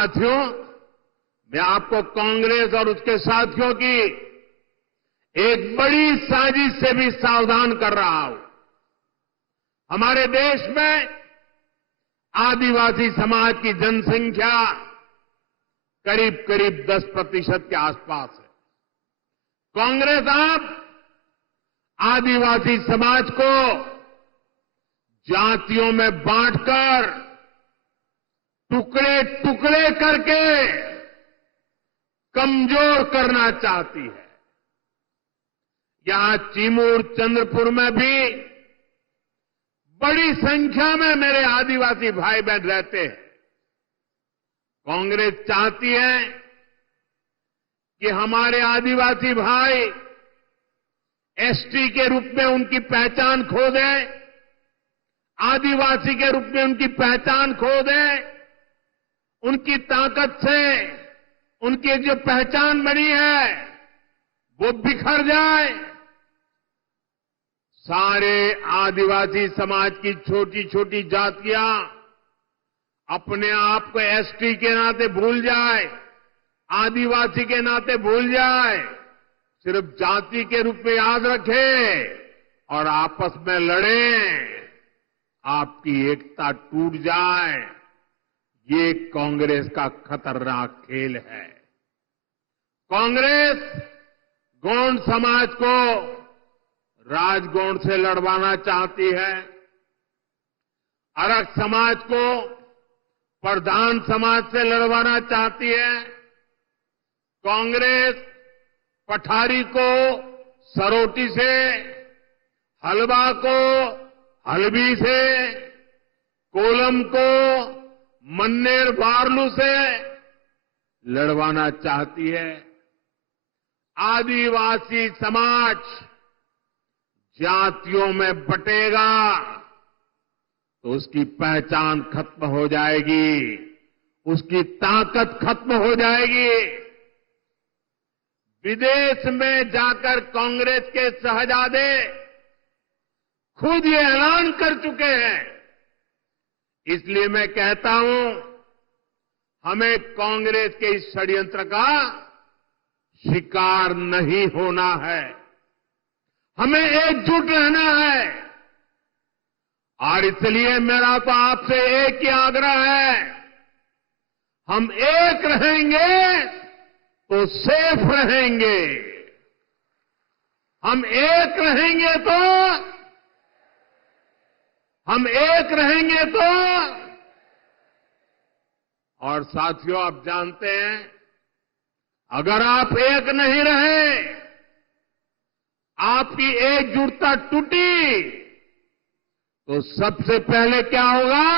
साथियों, मैं आपको कांग्रेस और उसके साथियों की एक बड़ी साजिश से भी सावधान कर रहा हूं। हमारे देश में आदिवासी समाज की जनसंख्या करीब करीब 10% के आसपास है। कांग्रेस अब आदिवासी समाज को जातियों में बांटकर टुकड़े टुकड़े करके कमजोर करना चाहती है। यहां चिमूर चंद्रपुर में भी बड़ी संख्या में मेरे आदिवासी भाई बहन रहते हैं। कांग्रेस चाहती है कि हमारे आदिवासी भाई एसटी के रूप में उनकी पहचान खो दें, आदिवासी के रूप में उनकी पहचान खो दें, उनकी ताकत से उनकी जो पहचान बनी है वो बिखर जाए। सारे आदिवासी समाज की छोटी छोटी जातियां अपने आप को एसटी के नाते भूल जाए, आदिवासी के नाते भूल जाए, सिर्फ जाति के रूप में याद रखे और आपस में लड़ें, आपकी एकता टूट जाए। ये कांग्रेस का खतरनाक खेल है। कांग्रेस गौंड समाज को राजगौंड से लड़वाना चाहती है, अरग समाज को प्रधान समाज से लड़वाना चाहती है। कांग्रेस पठारी को सरोटी से, हलवा को हलबी से, कोलम को मन्नेर बारलू से लड़वाना चाहती है। आदिवासी समाज जातियों में बटेगा तो उसकी पहचान खत्म हो जाएगी, उसकी ताकत खत्म हो जाएगी। विदेश में जाकर कांग्रेस के शहजादे खुद ये ऐलान कर चुके हैं। इसलिए मैं कहता हूं, हमें कांग्रेस के इस षड्यंत्र का शिकार नहीं होना है, हमें एकजुट रहना है। और इसलिए मेरा तो आपसे एक ही आग्रह है, हम एक रहेंगे तो सेफ रहेंगे, हम एक रहेंगे तो और साथियों, आप जानते हैं, अगर आप एक नहीं रहे, आपकी एकजुटता टूटी, तो सबसे पहले क्या होगा?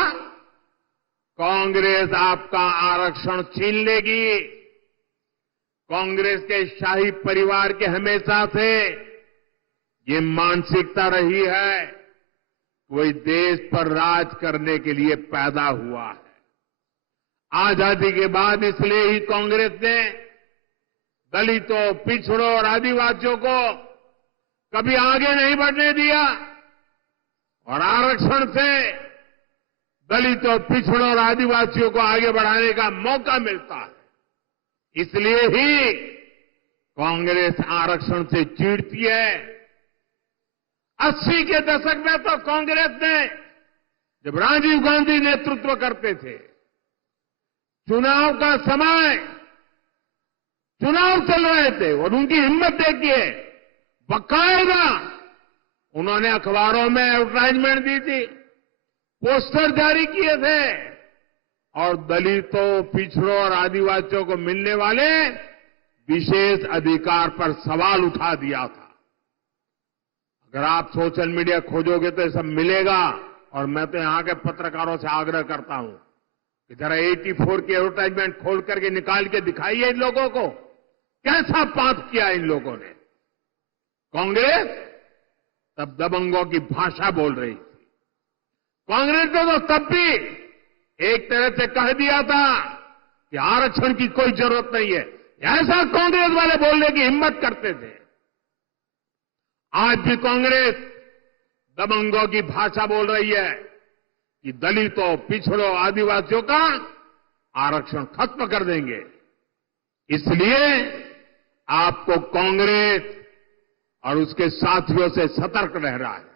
कांग्रेस आपका आरक्षण छीन लेगी। कांग्रेस के शाही परिवार के हमेशा से ये मानसिकता रही है, कोई देश पर राज करने के लिए पैदा हुआ है। आजादी के बाद इसलिए ही कांग्रेस ने दलितों, पिछड़ों और आदिवासियों को कभी आगे नहीं बढ़ने दिया और आरक्षण से दलितों, पिछड़ों और आदिवासियों को आगे बढ़ाने का मौका मिलता है। इसलिए ही कांग्रेस आरक्षण से चिढ़ती है। 80 के दशक में तो कांग्रेस ने, जब राजीव गांधी नेतृत्व करते थे, चुनाव का समय, चुनाव चल रहे थे और उनकी हिम्मत देखिए, बाकायदा उन्होंने अखबारों में एडवर्टाइजमेंट दी थी, पोस्टर जारी किए थे और दलितों, पिछड़ों और आदिवासियों को मिलने वाले विशेष अधिकार पर सवाल उठा दिया था। अगर आप सोशल मीडिया खोजोगे तो ये सब मिलेगा। और मैं तो यहां के पत्रकारों से आग्रह करता हूं कि जरा 84 की एडवर्टाइजमेंट खोल करके निकाल के दिखाइए इन लोगों को, कैसा पाप किया इन लोगों ने। कांग्रेस तब दबंगों की भाषा बोल रही थी। कांग्रेस ने तो तब भी एक तरह से कह दिया था कि आरक्षण की कोई जरूरत नहीं है। ऐसा कांग्रेस वाले बोलने की हिम्मत करते थे। आज भी कांग्रेस दबंगों की भाषा बोल रही है कि दलितों, पिछड़ों, आदिवासियों का आरक्षण खत्म कर देंगे। इसलिए आपको कांग्रेस और उसके साथियों से सतर्क रहना है।